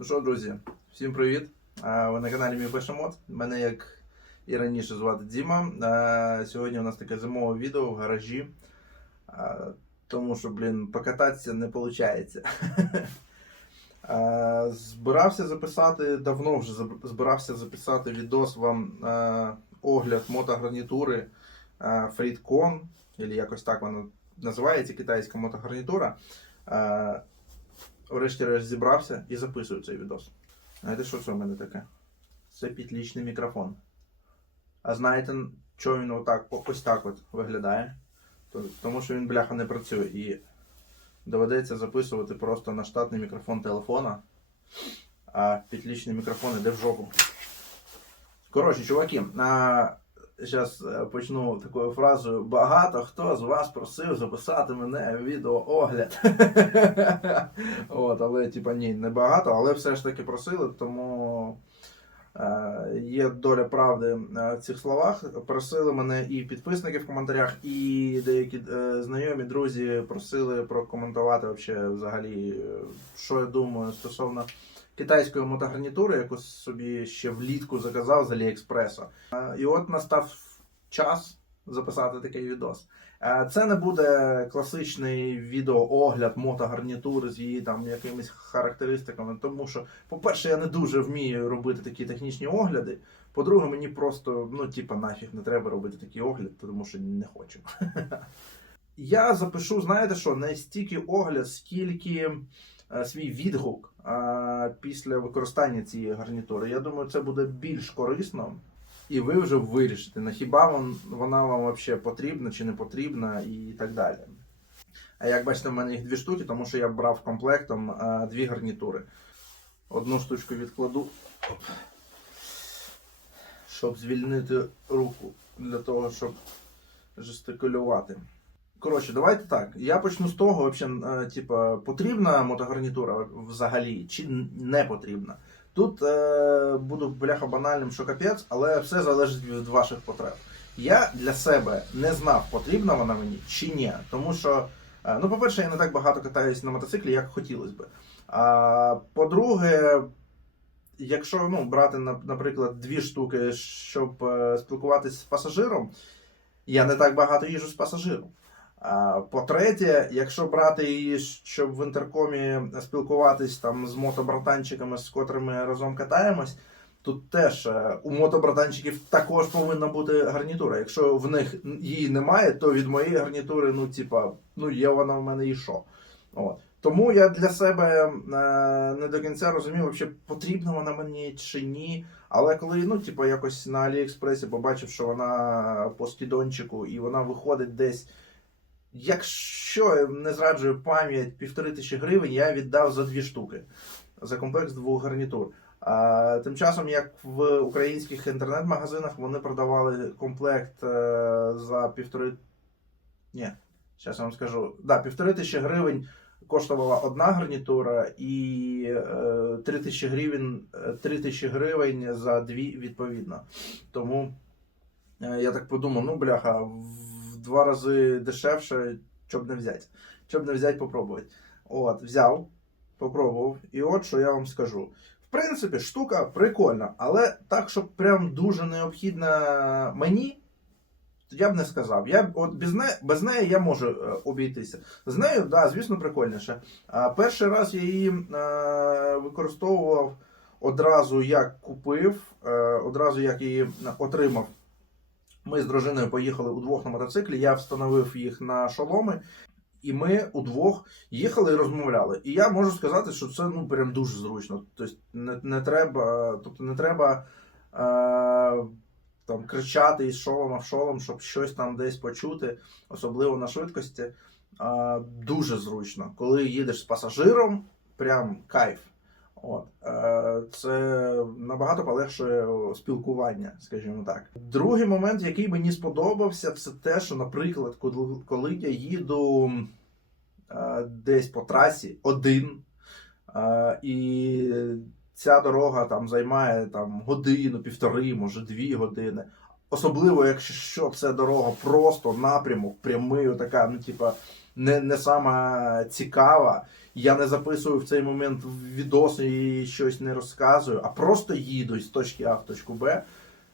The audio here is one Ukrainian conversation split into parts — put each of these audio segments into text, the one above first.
Ну що, друзі, всім привіт! Ви на каналі Мій Перший Мод. Мене, як і раніше, звати Діма. Сьогодні у нас таке зимове відео в гаражі. Тому що, блін, покататися не виходить. Збирався записати, давно вже збирався записати відос вам огляд мотогарнітури Фрідкон, або якось так вона називається китайська мотогарнітура. Врешті-решт зібрався і записую цей відос. Знаєте, що це в мене таке? Це підлічний мікрофон. А знаєте, чого він отак, ось так от виглядає? Тому що він, бляха, не працює і доведеться записувати просто на штатний мікрофон телефона, а підлічний мікрофон іде в жопу. Коротше, чуваки, зараз почну такою фразою. Багато хто з вас просив записати мене відеоогляд. От, але, типа, ні, не багато, але все ж таки просили, тому е, є доля правди е, в цих словах. Просили мене і підписники в коментарях, і деякі е, знайомі друзі просили прокоментувати взагалі, е, що я думаю стосовно китайської мотогарнітури, яку собі ще влітку заказав з Аліекспреса. Е, І от настав час записати такий відос. Е, Це не буде класичний відеоогляд мотогарнітури з її там якимись характеристиками, тому що, по-перше, я не дуже вмію робити такі технічні огляди. По-друге, мені просто, ну, типа, нафіг не треба робити такий огляд, тому що не хочу. Я запишу, знаєте що, не стільки огляд, скільки свій відгук е, після використання цієї гарнітури. Я думаю, це буде більш корисно. І ви вже вирішите, на хіба вон- вона вам взагалі потрібна чи не потрібна і так далі. А як бачите, в мене їх дві штуки, тому що я брав комплектом а, дві гарнітури. Одну штучку відкладу, щоб звільнити руку для того, щоб жестикулювати. Коротше, давайте так. Я почну з того, вообще, е, типа, потрібна мотогарнітура взагалі чи не потрібна. Тут е, буду бляха банальним, що капець, але все залежить від ваших потреб. Я для себе не знав, потрібна вона мені чи ні. Тому що, е, ну, по-перше, я не так багато катаюсь на мотоциклі, як хотілося би. А по-друге, якщо ну, брати, наприклад, дві штуки, щоб е, спілкуватися з пасажиром, я не так багато їжу з пасажиром. По-третє, якщо брати її, щоб в інтеркомі спілкуватись там з мотобратанчиками, з котрими разом катаємось, тут теж е, у мотобратанчиків також повинна бути гарнітура. Якщо в них її немає, то від моєї гарнітури, ну, типа, ну є вона в мене і що. От. Тому я для себе е, не до кінця розумів, вообще, потрібна вона мені чи ні. Але коли ну, типу, якось на Аліекспресі побачив, що вона по скідончику і вона виходить десь. Якщо не зраджую пам'ять півтори тисячі гривень, я віддав за дві штуки за комплекс двох гарнітур. А, тим часом, як в українських інтернет-магазинах, вони продавали комплект е, за півтори. Ні, зараз я вам скажу. Да, півтори тисячі гривень коштувала одна гарнітура, і е, тисячі гривень, е, три тисячі гривень за дві відповідно. Тому е, я так подумав: ну бляха, два рази дешевше, щоб не взяти. Щоб не взяти, попробувати. От, взяв, попробував, і от що я вам скажу. В принципі, штука прикольна, але так, щоб прям дуже необхідна мені, я б не сказав. Я, от без, не, без неї я можу е, обійтися. З нею, да, звісно, прикольніше. А, перший раз я її е, використовував одразу як купив, е, одразу як її отримав. Ми з дружиною поїхали удвох на мотоциклі, я встановив їх на шоломи, і ми удвох їхали і розмовляли. І я можу сказати, що це ну прям дуже зручно. Тобто не, не треба, тобто не треба е, там кричати із шолома в шолом, щоб щось там десь почути, особливо на швидкості. Е, дуже зручно. Коли їдеш з пасажиром, прям кайф. От, е, це набагато полегшує спілкування, скажімо так. Другий момент, який мені сподобався, це те, що, наприклад, коли, я їду е, десь по трасі один, е, і ця дорога там займає там, годину, півтори, може дві години. Особливо, якщо це дорога просто напрямок, прямий, така, ну, типа, не, не сама цікава. Я не записую в цей момент відоси і щось не розказую, а просто їду з точки А в точку Б.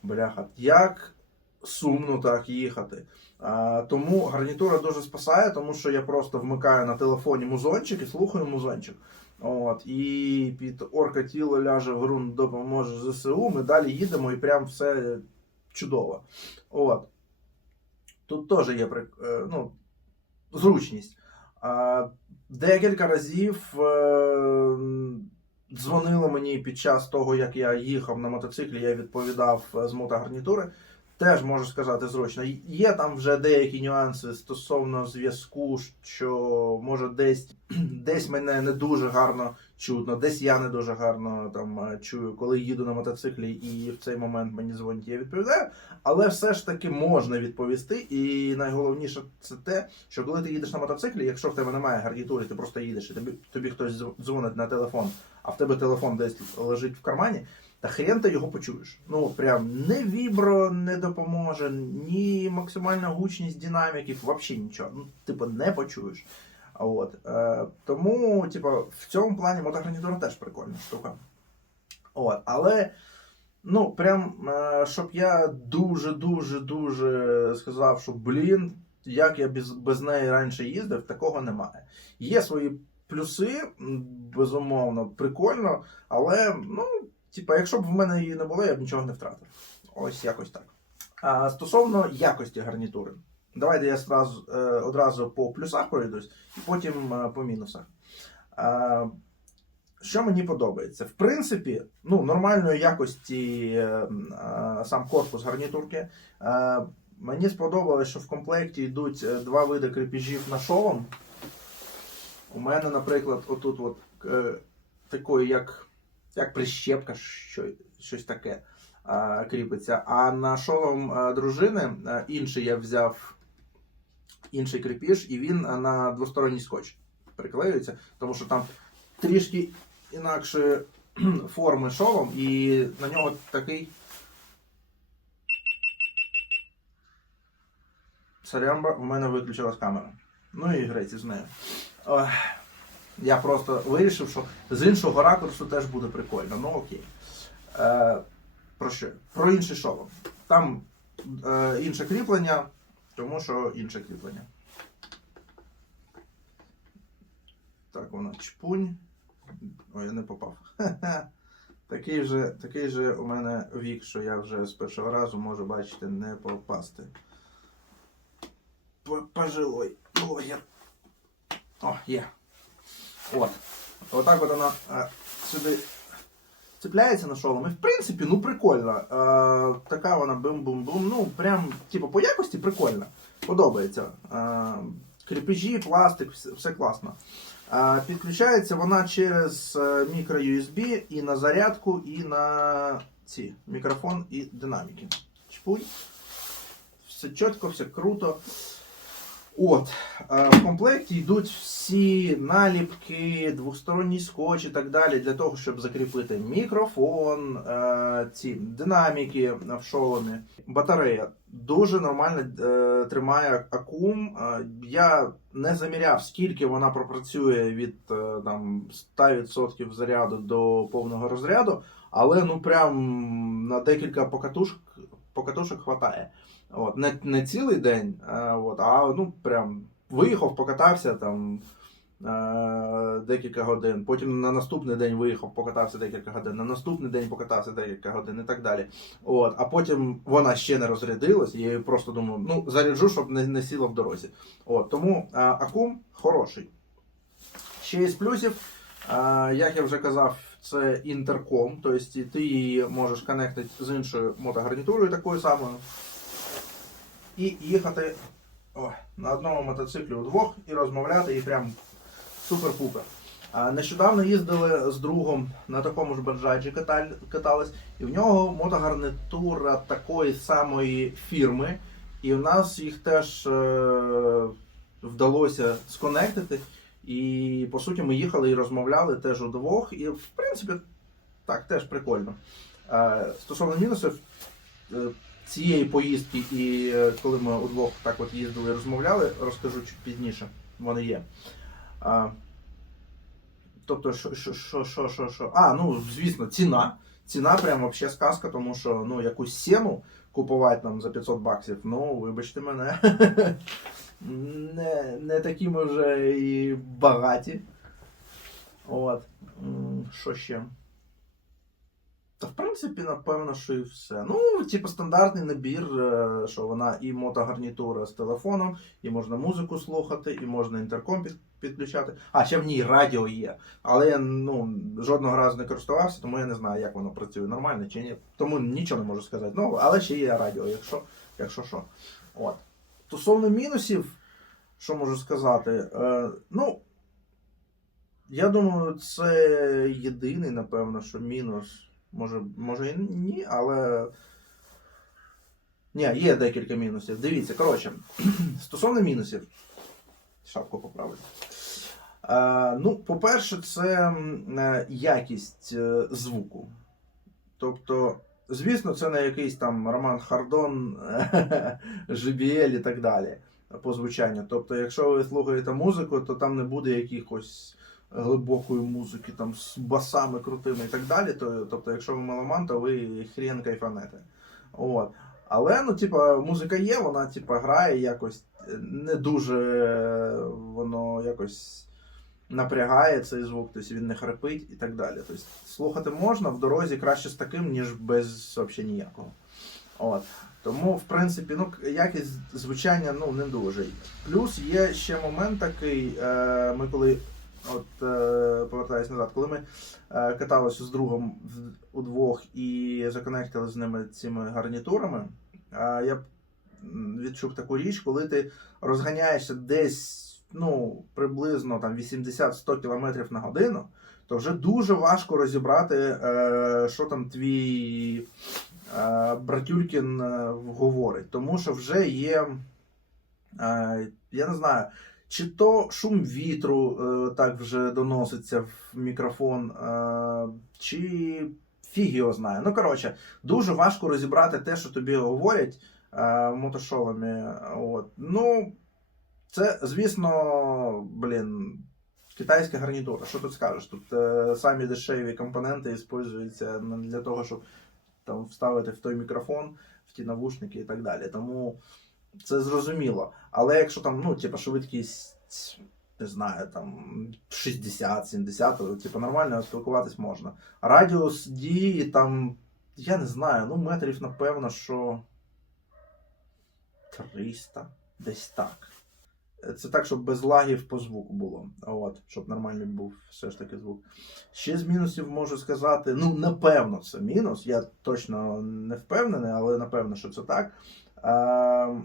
Бляха, як сумно так їхати. А, тому гарнітура дуже спасає, тому що я просто вмикаю на телефоні музончик і слухаю музончик. От, і під орка тіло ляже в ґрунт допоможе ЗСУ. Ми далі їдемо і прям все чудово. От. Тут теж є е, ну, зручність. Декілька разів е, дзвонило мені під час того, як я їхав на мотоциклі, я відповідав е, з мотогарнітури. Теж можу сказати зручно. Є там вже деякі нюанси стосовно зв'язку, що може десь, десь мене не дуже гарно чутно, десь я не дуже гарно там е, чую, коли їду на мотоциклі, і в цей момент мені дзвонять, я відповідаю. Але все ж таки можна відповісти. І найголовніше це те, що коли ти їдеш на мотоциклі, якщо в тебе немає гарнітури, ти просто їдеш, і тобі, тобі хтось дзвонить на телефон, а в тебе телефон десь лежить в кармані. Та хрен ти його почуєш. Ну прям не вібро не допоможе, ні максимальна гучність динаміків, взагалі нічого. Ну, типу, не почуєш. От. Е, тому, типу, в цьому плані мотогарнітура теж прикольна штука. От. Але, ну, прям, е, щоб я дуже-дуже дуже сказав, що блін, як я без, без неї раніше їздив, такого немає. Є свої плюси, безумовно, прикольно, але, ну, типа, якщо б в мене її не було, я б нічого не втратив. Ось якось так. А стосовно якості гарнітури. Давайте я зразу, е, одразу по плюсах пройдусь, і потім е, по мінусах. Е, що мені подобається? В принципі, ну, нормальної якості сам корпус гарнітурки. Мені сподобалось, що в комплекті йдуть два види крепежів на шолом. У мене, наприклад, отут от, такої, як, як прищепка, що, щось таке кріпиться. А на шолом дружини інший я взяв інший крепіж, і він е, на двосторонній скотч приклеюється, тому що там трішки інакше форми шолом, і на нього такий. Сарямба, в мене виключилась камера. Ну і греці з нею. Я просто вирішив, що з іншого ракурсу теж буде прикольно. Ну окей. Е, про що? Про інший шолом. Там е, інше кріплення, тому що інше кріплення. Так, воно чпунь. Ой, я не попав. Такий же, такий же у мене вік, що я вже з першого разу можу бачити не попасти. Пожилой блогер. О, є. От. Отак от вона е, сюди цепляється на шолом. І в принципі, ну прикольно. Е, така вона бум-бум-бум. Ну, прям, типу, по якості прикольно. Подобається. Е, кріпежі, пластик, все, все класно. Е, підключається вона через мікро USB і на зарядку, і на ці мікрофон і динаміки. Чпуй. Все чітко, все круто. От, е, в комплекті йдуть всі наліпки, двосторонній скотч і так далі для того, щоб закріпити мікрофон, е, ці динаміки в шоломі. Батарея дуже нормально е, тримає акум. Я не заміряв, скільки вона пропрацює від там 100% заряду до повного розряду, але ну прям на декілька покатушок, покатушок хватає. От, не, не цілий день, а, от, а ну прям виїхав, покатався там е, декілька годин. Потім на наступний день виїхав, покатався декілька годин, на наступний день покатався декілька годин і так далі. От, а потім вона ще не розрядилась, я просто думаю, ну заряджу, щоб не, не сіла в дорозі. От, тому е, акум хороший. Ще із плюсів, е, як я вже казав, це інтерком, тобто ти її можеш конектити з іншою мотогарнітурою такою самою і їхати о, на одному мотоциклі удвох і розмовляти, і прям супер-пупер. Нещодавно їздили з другом на такому ж баджаджі катались, і в нього мотогарнитура такої самої фірми, і в нас їх теж е- вдалося сконектити. І по суті ми їхали і розмовляли теж удвох, і в принципі так, теж прикольно. Е, стосовно мінусів, е, цієї поїздки, і е, коли ми удвох так от їздили і розмовляли, розкажу чуть пізніше. вони є. А, тобто, що, що, що, що, що. А, ну, звісно, ціна. Ціна прям вообще сказка, тому що ну, якусь сіну купувати нам за 500 баксів, ну, вибачте мене. не, не такі ми вже і багаті. От. Що ще? Та в принципі, напевно, що і все. Ну, типу, стандартний набір, е, що вона і мотогарнітура з телефоном, і можна музику слухати, і можна інтерком під, підключати. А ще в ній радіо є. Але я ну, жодного разу не користувався, тому я не знаю, як воно працює нормально чи ні. Тому нічого не можу сказати. Ну, але ще є радіо, якщо, якщо що. От. Стосовно мінусів, що можу сказати? Е, ну, я думаю, це єдиний, напевно, що мінус. Може, може і ні, але. Ні, є декілька мінусів. Дивіться, коротше, стосовно мінусів. Шапку поправити. Е, ну, по-перше, це е, якість е, звуку. Тобто, звісно, це не якийсь там Роман Хардон, JBL і так далі по звучанню. Тобто, якщо ви слухаєте музику, то там не буде якихось глибокої музики, там з басами крутими і так далі. То, тобто, якщо ви меломан, то ви хрен кайфанете. От. Але ну, типа, музика є, вона типа, грає якось не дуже воно якось напрягає цей звук, тобто він не хрипить і так далі. Тобто, слухати можна в дорозі краще з таким, ніж без взагалі ніякого. От. Тому, в принципі, ну, якість звучання ну, не дуже. Плюс є ще момент такий, е, ми коли от, е, повертаюсь назад, коли ми е, каталися з другом удвох і законектили з ними цими гарнітурами, е, я відчув таку річ, коли ти розганяєшся десь ну, приблизно там 80-100 км на годину, то вже дуже важко розібрати, е, що там твій е, братюлькін е, говорить. Тому що вже є, е, я не знаю, чи то шум вітру е, так вже доноситься в мікрофон, е, чи фіг його знає. Ну, коротше, дуже важко розібрати те, що тобі говорять е, в мотошоломі. От. Ну, це, звісно, блін, китайська гарнітура. Що тут скажеш? Тут е, самі дешеві компоненти використовуються для того, щоб там вставити в той мікрофон, в ті навушники і так далі. Тому це зрозуміло. Але якщо там, ну, типу, швидкість, не знаю, там 60-70, то типу, нормально спілкуватись можна. Радіус дії там, я не знаю, ну, метрів, напевно, що 300, десь так. Це так, щоб без лагів по звуку було. От, щоб нормальний був все ж таки звук. Ще з мінусів можу сказати, ну, напевно, це мінус. Я точно не впевнений, але напевно, що це так. Е,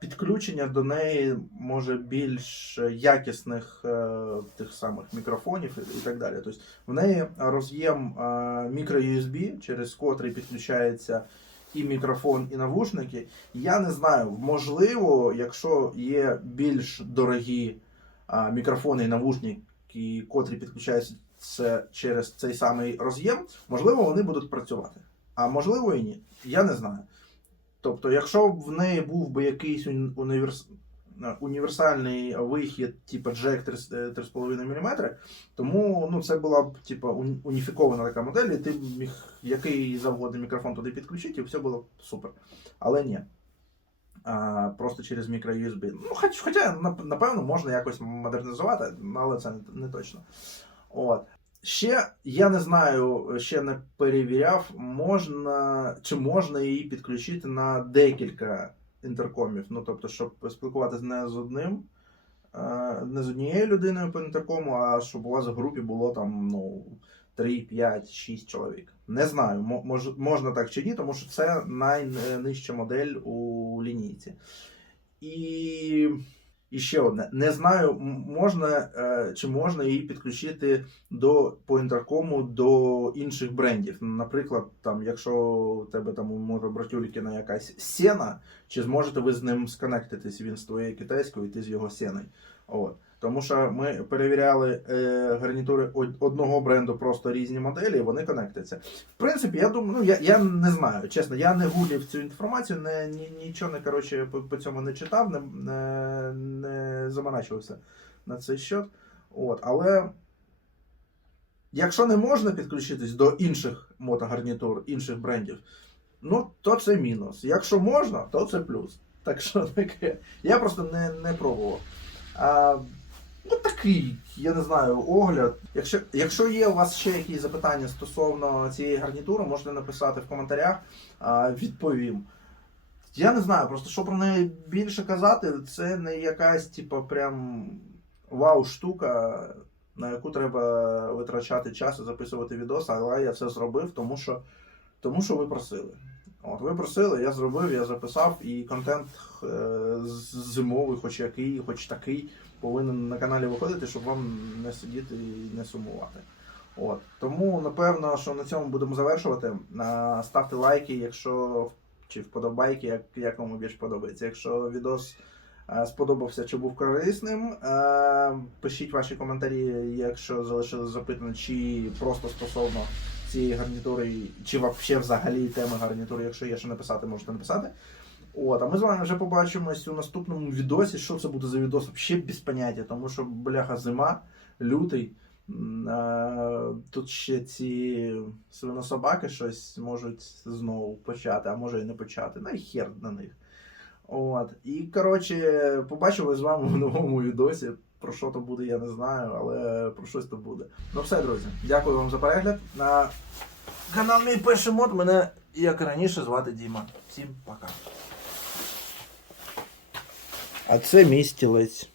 підключення до неї може більш якісних е, тих самих мікрофонів і, так далі. Тобто в неї роз'єм е, мікро-USB, через котрий підключається і мікрофон, і навушники. Я не знаю, можливо, якщо є більш дорогі а, мікрофони і навушники, котрі підключаються через цей самий роз'єм, можливо, вони будуть працювати. А можливо і ні. Я не знаю. Тобто, якщо б в неї був би якийсь універс... е, універсальний вихід, типу джек 3,5 мм, тому ну, це була б типу, уніфікована така модель, і ти б міг який завгодно мікрофон туди підключити, і все було б супер. Але ні. А, просто через мікро-USB. Ну, хоч, хоча, напевно, можна якось модернізувати, але це не точно. От. Ще я не знаю, ще не перевіряв, можна чи можна її підключити на декілька інтеркомів. Ну, тобто, щоб спілкуватися не з одним, е, не з однією людиною по інтеркому, а щоб у вас в групі було там ну, 3, 5, 6 чоловік. Не знаю, мож, можна так чи ні, тому що це найнижча модель у лінійці. І, і ще одне. Не знаю, можна е, чи можна її підключити до по інтеркому до інших брендів. Наприклад, там, якщо у тебе там може братюлікіна якась сена, чи зможете ви з ним сконектитись, він з твоєю китайською, і ти з його сеною. От. Тому що ми перевіряли е, гарнітури одного бренду, просто різні моделі, і вони конектяться. В принципі, я думаю, ну я, я не знаю, чесно, я не гуглив цю інформацію, не, ні, нічого не коротше, по, по цьому не читав, не, не, не заморачувався на цей счет. От, але якщо не можна підключитись до інших мотогарнітур, інших брендів, ну то це мінус. Якщо можна, то це плюс. Так що таке. Я просто не, не пробував. А, ну такий, я не знаю, огляд. Якщо, якщо є у вас ще якісь запитання стосовно цієї гарнітури, можете написати в коментарях, відповім. Я не знаю, просто що про неї більше казати, це не якась, типу, прям вау штука, на яку треба витрачати час і записувати відос, але я це зробив, тому що, тому що ви просили. От, ви просили, я зробив, я записав, і контент е, зимовий, хоч який, хоч такий, повинен на каналі виходити, щоб вам не сидіти і не сумувати. От. Тому, напевно, що на цьому будемо завершувати. Ставте лайки, якщо чи вподобайки, як, як вам більш подобається. Якщо відос сподобався чи був корисним, пишіть ваші коментарі, якщо залишились запитання, чи просто стосовно цієї гарнітури, чи взагалі теми гарнітури, якщо є що написати, можете написати. От, а ми з вами вже побачимось у наступному відосі. Що це буде за відос? Взагалі без поняття, тому що бляха зима, лютий. Тут ще ці свинособаки щось можуть знову почати, а може і не почати. На хер на них. От. І коротше, побачимо з вами в новому відосі. Про що то буде, я не знаю, але про щось то буде. Ну все, друзі, дякую вам за перегляд. На канал мій перший мод мене, як і раніше, звати Діма. Всім пока. А це мій стілець.